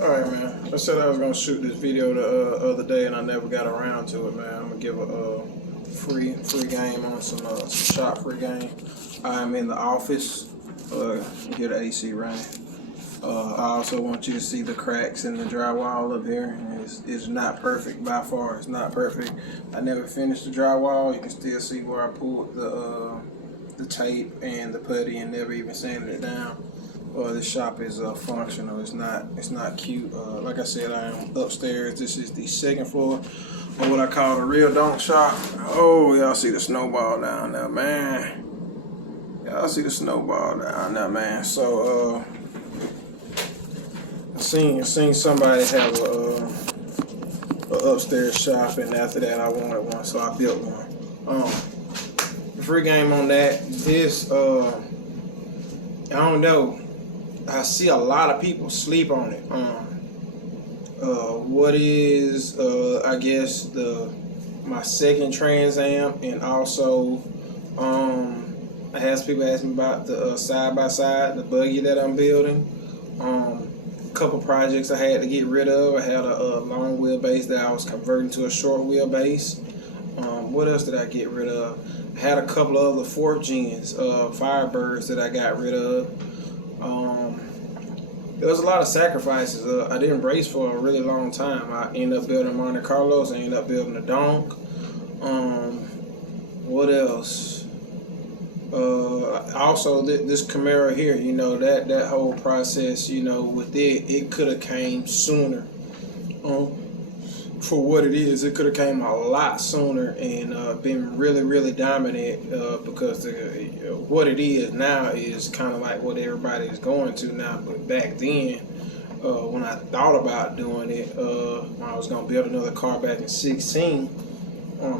Alright, man. I said I was gonna shoot this video the other day, and I never got around to it, man. I'm gonna give a free game on some shop free game. I'm in the office. Hear the AC running. I also want you to see the cracks in the drywall up here. It's not perfect by far. It's not perfect. I never finished the drywall. You can still see where I pulled the tape and the putty and never even sanded it down. This shop is functional. It's not cute. Like I said, I am upstairs. This is the second floor of what I call the real donk shop. Oh, y'all see the snowball down there, man. Y'all see the snowball down there, man. So I seen somebody have a upstairs shop, and after that I wanted one, so I built one. The free game on that. This I don't know. I see a lot of people sleep on it. What is I guess my second Trans Am, and also I had people ask me about the side by side, the buggy that I'm building. A couple projects I had to get rid of. I had a long wheelbase that I was converting to a short wheelbase. What else did I get rid of? I had a couple of other 4th gens, Firebirds that I got rid of. There was a lot of sacrifices. I didn't race for a really long time. I ended up building Monte Carlos. I ended up building a donk. What else? Also, this Camaro here, you know, that whole process, you know, with it could have came sooner. For what it is, it could have came a lot sooner and been really dominant, because what it is now is kind of like what everybody is going to now. But back then, when I thought about doing it, when I was going to build another car back in 16, it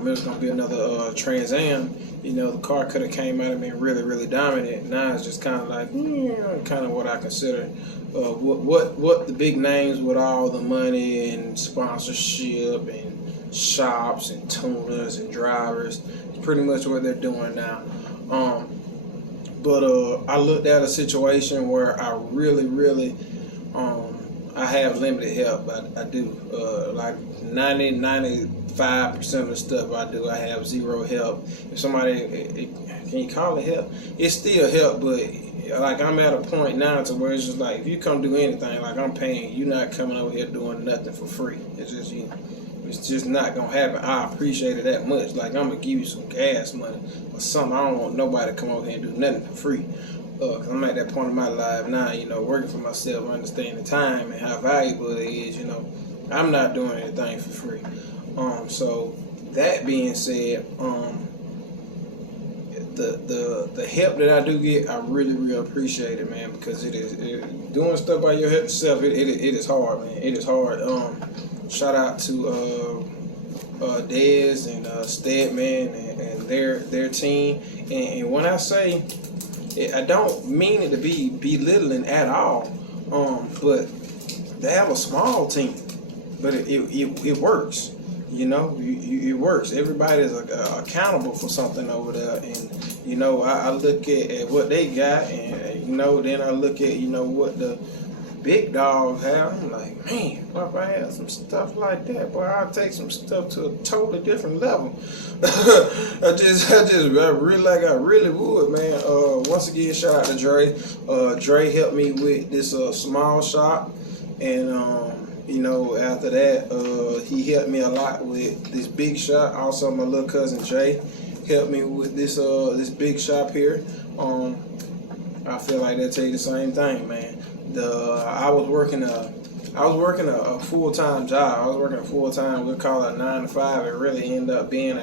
was going to be another Trans Am. You know, the car could have came out and been really dominant. Now it's just kind of like, kind of what I consider what the big names with all the money and sponsorship and shops and tuners and drivers. It's pretty much what they're doing now. But I looked at a situation where I really I have limited help. I do like 95% of the stuff I do, I have zero help. If somebody, can you call it help? It's still help, but like I'm at a point now to where it's just like, if you come do anything, like I'm paying, you're not coming over here doing nothing for free. It's just it's just not gonna happen. I appreciate it that much. Like, I'm gonna give you some gas money or something. I don't want nobody to come over here and do nothing for free. Cause I'm at that point in my life now, you know, working for myself, understanding the time and how valuable it is. You know, I'm not doing anything for free. So that being said, the help that I do get, I really appreciate it, man, because doing stuff by yourself. It is hard, man. It is hard. Shout out to Dez and Stedman and their team. And when I say, I don't mean it to be belittling at all. But they have a small team, but it works. You know, it works. Everybody is accountable for something over there, and you know, I look at what they got, and you know, then I look at, you know, what the big dogs have. I'm like, man, if I had some stuff like that, boy, I'll take some stuff to a totally different level. I really would, man. Once again, shout out to Dre. Dre helped me with this small shop, and you know, after that, he helped me a lot with this big shop. Also, my little cousin Jay helped me with this big shop here. I feel like they tell you the same thing, man. I was working a full-time job. I was working full-time. We call it 9 to 5. It really ended up being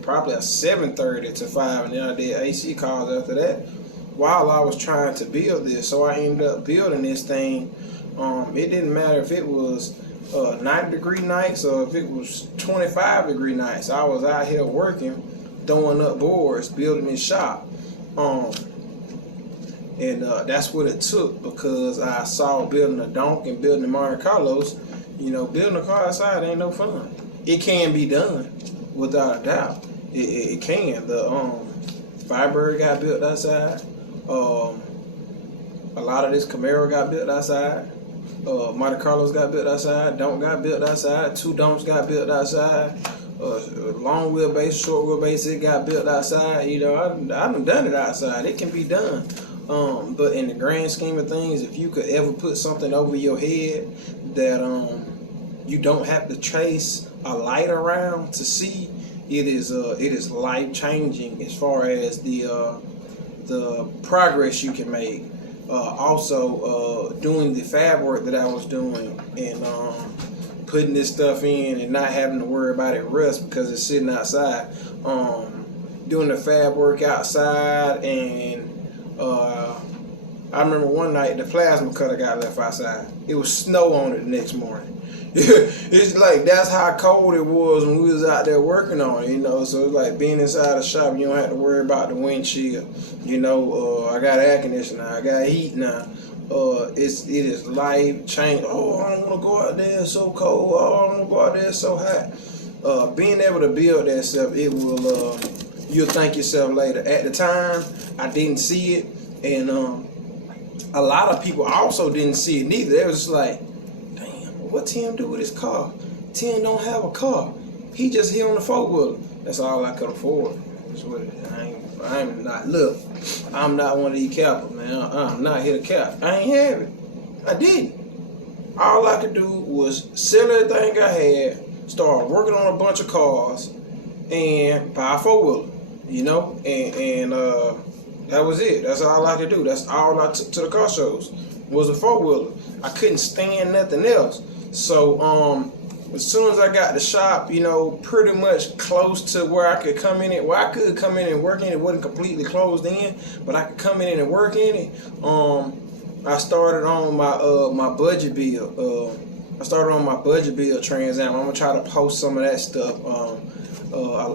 probably a 7:30 to 5, and then I did AC calls after that while I was trying to build this. So I ended up building this thing. It didn't matter if it was 90-degree nights or if it was 25-degree nights. I was out here working, throwing up boards, building this shop. And that's what it took, because I saw building a donk and building a Monte Carlos. You know, building a car outside ain't no fun. It can be done, without a doubt. It can. The Firebird got built outside. A lot of this Camaro got built outside. Monte Carlos got built outside. Don't got built outside. Two Don'ts got built outside. Long wheelbase, short wheelbase, it got built outside. You know, I've done it outside. It can be done. But in the grand scheme of things, if you could ever put something over your head that you don't have to chase a light around to see, it is life changing as far as the progress you can make. Also, doing the fab work that I was doing and putting this stuff in and not having to worry about it rust because it's sitting outside. Doing the fab work outside, and I remember one night the plasma cutter got left outside. It was snow on it the next morning. It's like that's how cold it was when we was out there working on it, you know. So it's like being inside the shop, you don't have to worry about the windshield. You know, I got air conditioning, I got heat now. It is life changing. Oh, I don't want to go out there, it's so cold. Oh, I don't want to go out there, it's so hot. Being able to build that stuff, it will. You'll thank yourself later. At the time, I didn't see it, and a lot of people also didn't see it neither. They was just like, what Tim do with his car? Tim don't have a car. He just here on the 4-wheeler. That's all I could afford. That's what it is. I'm not, look, I'm not one of these cappers, man. I'm not here to cap. I ain't have it. I didn't. All I could do was sell everything I had, start working on a bunch of cars, and buy a 4-wheeler, you know? And that was it. That's all I could do. That's all I took to the car shows was a 4-wheeler. I couldn't stand nothing else. So as soon as I got the shop, you know, pretty much close to where I could come in it, where I could come in and work in it, wasn't completely closed in, but I could come in and work in it. I started on my budget bill. I started on my budget bill Trans Am. I'm gonna try to post some of that stuff.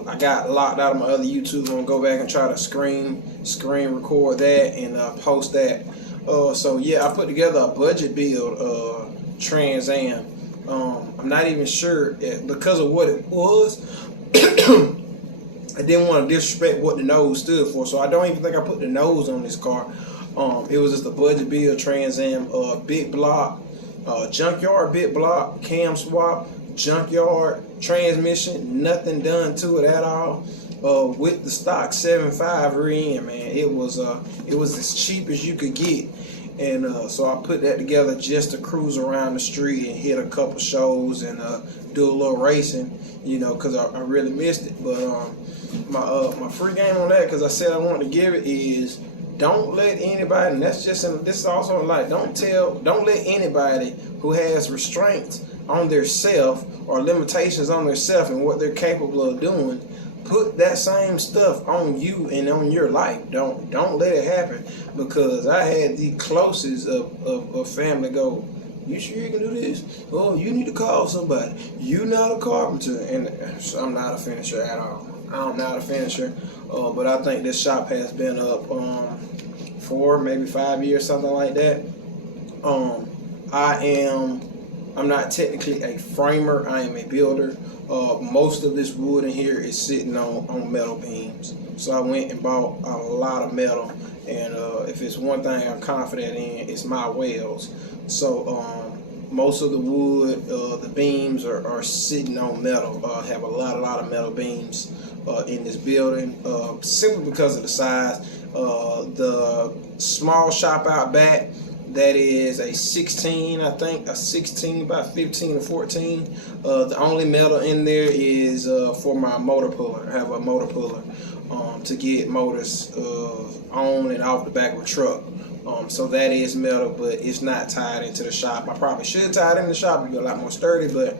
I got locked out of my other YouTube. I'm gonna go back and try to screen record that and post that. So yeah, I put together a budget build Trans Am. I'm not even sure because of what it was. I didn't want to disrespect what the nose stood for, so I don't even think I put the nose on this car. It was just a budget build Trans Am, big block, junkyard big block, cam swap, junkyard transmission, nothing done to it at all. With the stock 7.5 rear end, man, it was as cheap as you could get. And so I put that together just to cruise around the street and hit a couple shows and do a little racing, you know, because I really missed it. But my free game on that, because I said I wanted to give it, is don't let anybody, and that's just this is also in life, don't let anybody who has restraints on their self or limitations on their self and what they're capable of doing, put that same stuff on you and on your life. Don't let it happen, because I had the closest of family go, you sure you can do this? Oh, you need to call somebody. You not a carpenter. And I'm not a finisher at all. I'm not a finisher. But I think this shop has been up 4, maybe 5 years, something like that. I'm not technically a framer. I am a builder. Most of this wood in here is sitting on metal beams. So I went and bought a lot of metal, and if it's one thing I'm confident in, it's my welds. So most of the wood, the beams are sitting on metal. Have a lot of metal beams in this building, simply because of the size. The small shop out back, that is a 16, I think, a 16 by 15 or 14. The only metal in there is for my motor puller. I have a motor puller to get motors on and off the back of a truck. So that is metal, but it's not tied into the shop. I probably should tie it in the shop. It'd be a lot more sturdy, but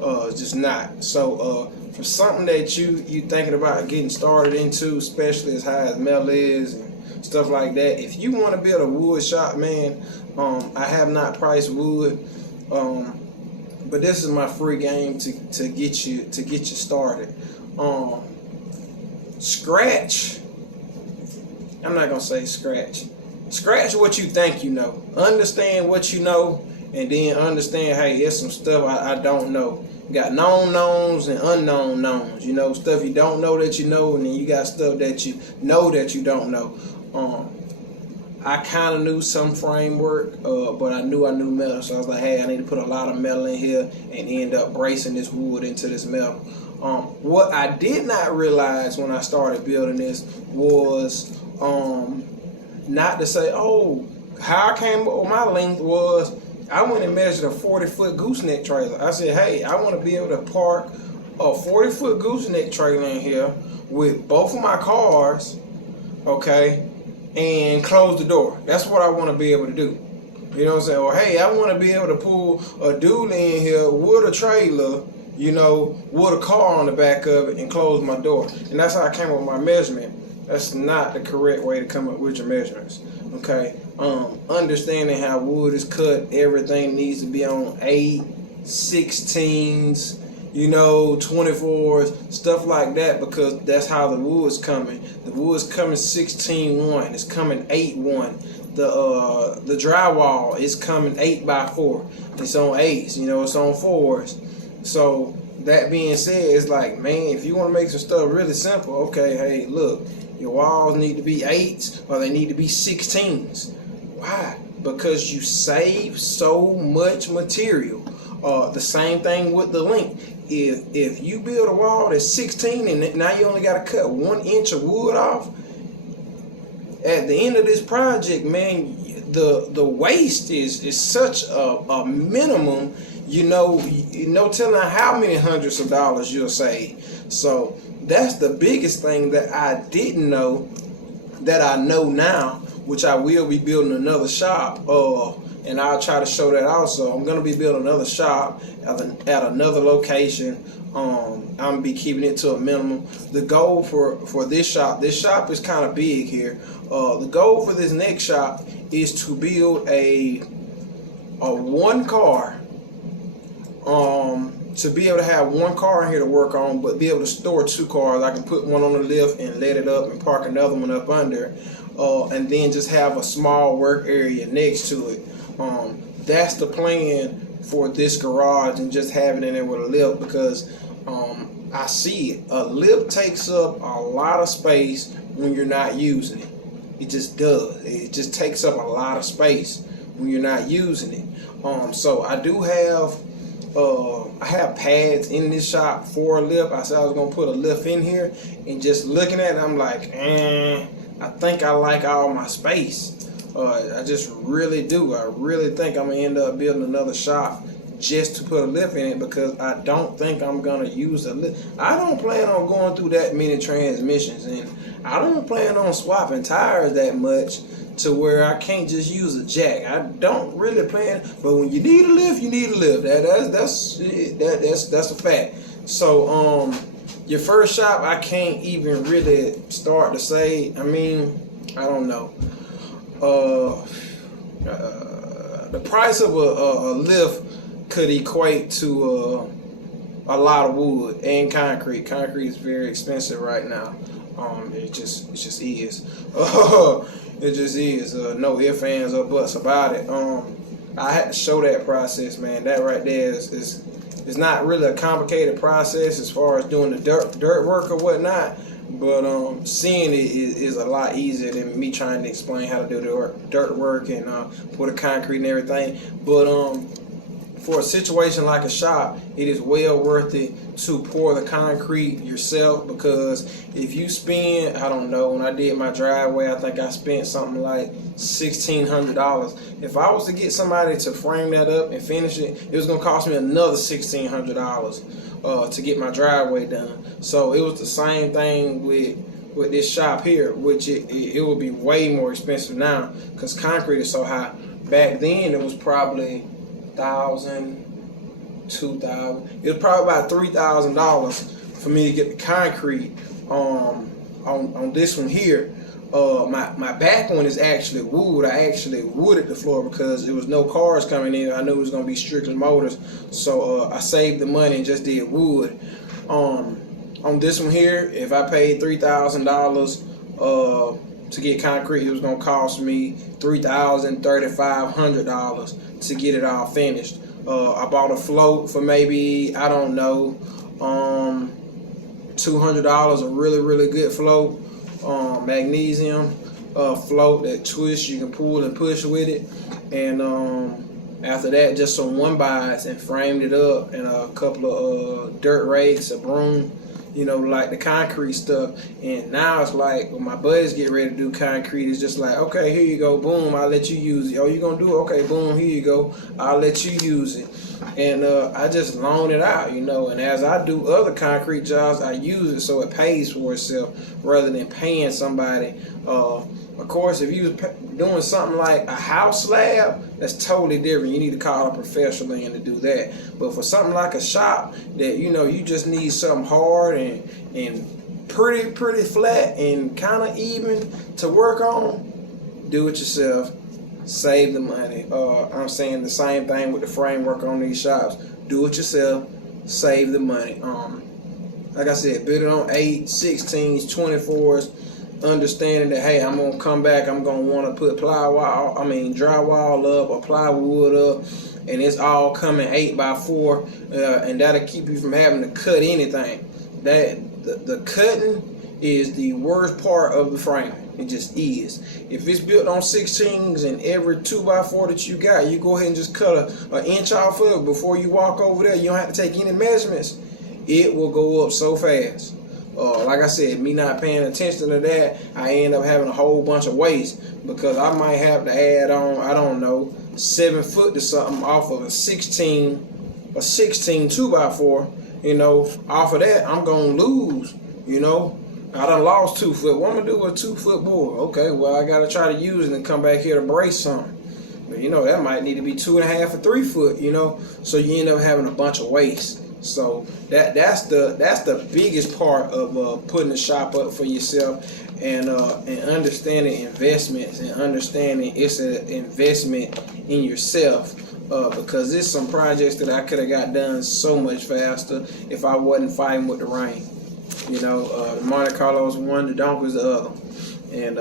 it's just not. So for something that you thinking about getting started into, especially as high as metal is and stuff like that, if you want to build a wood shop, man, I have not priced wood, but this is my free game to get you started. Scratch. I'm not gonna say scratch. Scratch what you think you know. Understand what you know, and then understand, hey, there's some stuff I don't know. You got known knowns and unknown knowns. You know, stuff you don't know that you know, and then you got stuff that you know that you don't know. I kind of knew some framework, but I knew metal. So I was like, hey, I need to put a lot of metal in here and end up bracing this wood into this metal. What I did not realize when I started building this was not to say, oh, how I came up with my length was I went and measured a 40-foot gooseneck trailer. I said, hey, I want to be able to park a 40-foot gooseneck trailer in here with both of my cars, okay, and close the door. That's what I want to be able to do. You know what I'm saying? Or hey, I want to be able to pull a dually in here with a trailer, you know, with a car on the back of it and close my door. And that's how I came up with my measurement. That's not the correct way to come up with your measurements. Okay. Understanding how wood is cut, everything needs to be on 8, 16s, you know, 24s, stuff like that, because that's how the wood's coming. The wood's coming 16-1, it's coming 8-1. The drywall is coming 8x4. It's on 8s, you know, it's on 4s. So that being said, it's like, man, if you want to make some stuff really simple, okay, hey, look, your walls need to be 8s or they need to be 16s. Why? Because you save so much material. The same thing with the length. If you build a wall that's 16 and now you only got to cut 1 inch of wood off, at the end of this project, man, the waste is such a minimum. You know, telling how many hundreds of dollars you'll save. So that's the biggest thing that I didn't know that I know now, which I will be building another shop, and I'll try to show that also. I'm gonna be building another shop at another location. I'm gonna be keeping it to a minimum. The goal for this shop is kind of big here. The goal for this next shop is to build a 1 car. To be able to have 1 car in here to work on, but be able to store 2 cars. I can put one on the lift and let it up and park another one up under, and then just have a small work area next to it. That's the plan for this garage, and just having it in with a lift, because I see it. A lift takes up a lot of space when you're not using it. It just does. It just takes up a lot of space when you're not using it. So I do have I have pads in this shop for a lift. I said I was gonna put a lift in here, and just looking at it, I'm like, I think I like all my space. I just really do. I really think I'm gonna end up building another shop just to put a lift in it, because I don't think I'm gonna use a lift. I don't plan on going through that many transmissions, and I don't plan on swapping tires that much to where I can't just use a jack. I don't really plan, but when you need a lift, you need a lift. That's a fact. So your first shop, I can't even really start to say. I mean, I don't know. The price of a lift could equate to a lot of wood and concrete. Concrete is very expensive right now. It just is. It just is. No ifs, ands, or buts about it. I had to show that process, man. That right there is not really a complicated process as far as doing the dirt work or whatnot. But seeing it is a lot easier than me trying to explain how to do the dirt work and put a concrete and everything. But for a situation like a shop, it is well worth it to pour the concrete yourself, because if you spend, I don't know, when I did my driveway, I think I spent something like $1,600. If I was to get somebody to frame that up and finish it, it was going to cost me another $1,600 to get my driveway done. So it was the same thing with this shop here, which it would be way more expensive now because concrete is so high. Back then it was probably $1,000, $2,000. It was probably about $3,000 for me to get the concrete on this one here. My back one is actually wood. I actually wooded the floor because there was no cars coming in. I knew it was going to be strictly motors, so I saved the money and just did wood. On this one here, if I paid $3,000 to get concrete, it was going to cost me $3,500 to get it all finished. I bought a float for maybe, I don't know, $200, a really good float, magnesium. float that twists. You can pull and push with it, and after that, just some 1-bys and framed it up, and a couple of dirt rakes, a broom, you know, like the concrete stuff. And now it's like when my buddies get ready to do concrete, it's just like, okay, here you go, boom, I'll let you use it. Oh, you gonna do it? Okay, boom, here you go, I'll let you use it. And I just loan it out, you know. And as I do other concrete jobs, I use it so it pays for itself rather than paying somebody. Of course, if you was doing something like a house slab, that's totally different. You need to call a professional in to do that. But for something like a shop that, you know, you just need something hard and pretty flat and kind of even to work on, do it yourself. Save the money. I'm saying the same thing with the framework on these shops. Do it yourself. Save the money. Like I said, build it on 8, 16s, 24s. Understanding that, hey, I'm gonna come back, I'm gonna want to put drywall up or plywood up, and it's all coming 8x4, and that'll keep you from having to cut anything. The cutting is the worst part of the framing. It just is. If it's built on 16s and every 2x4 that you got, you go ahead and just cut an inch off of it before you walk over there. You don't have to take any measurements. It will go up so fast. Like I said, me not paying attention to that, I end up having a whole bunch of waste because I might have to add on, I don't know, 7 foot to something off of a 16 2x4. You know, off of that, I'm gonna lose. You know, I done lost 2 foot. What I'm gonna do with a 2 foot board? Okay, well, I gotta try to use it and come back here to brace something. But you know, that might need to be 2.5 or 3 foot. You know, so you end up having a bunch of waste. So that's the biggest part of putting a shop up for yourself, and understanding investments and understanding it's an investment in yourself, because there's some projects that I could have got done so much faster if I wasn't fighting with the rain. You know, the Monte Carlo's one, the Donkeys the other. And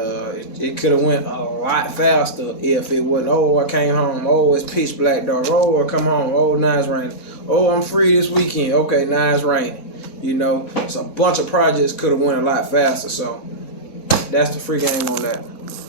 it could have went a lot faster if it wasn't, oh, I came home, oh, it's pitch black dark, oh, I come home, oh, now it's raining, oh, I'm free this weekend, okay, now it's raining. You know, so a bunch of projects could have went a lot faster. So that's the free game on that.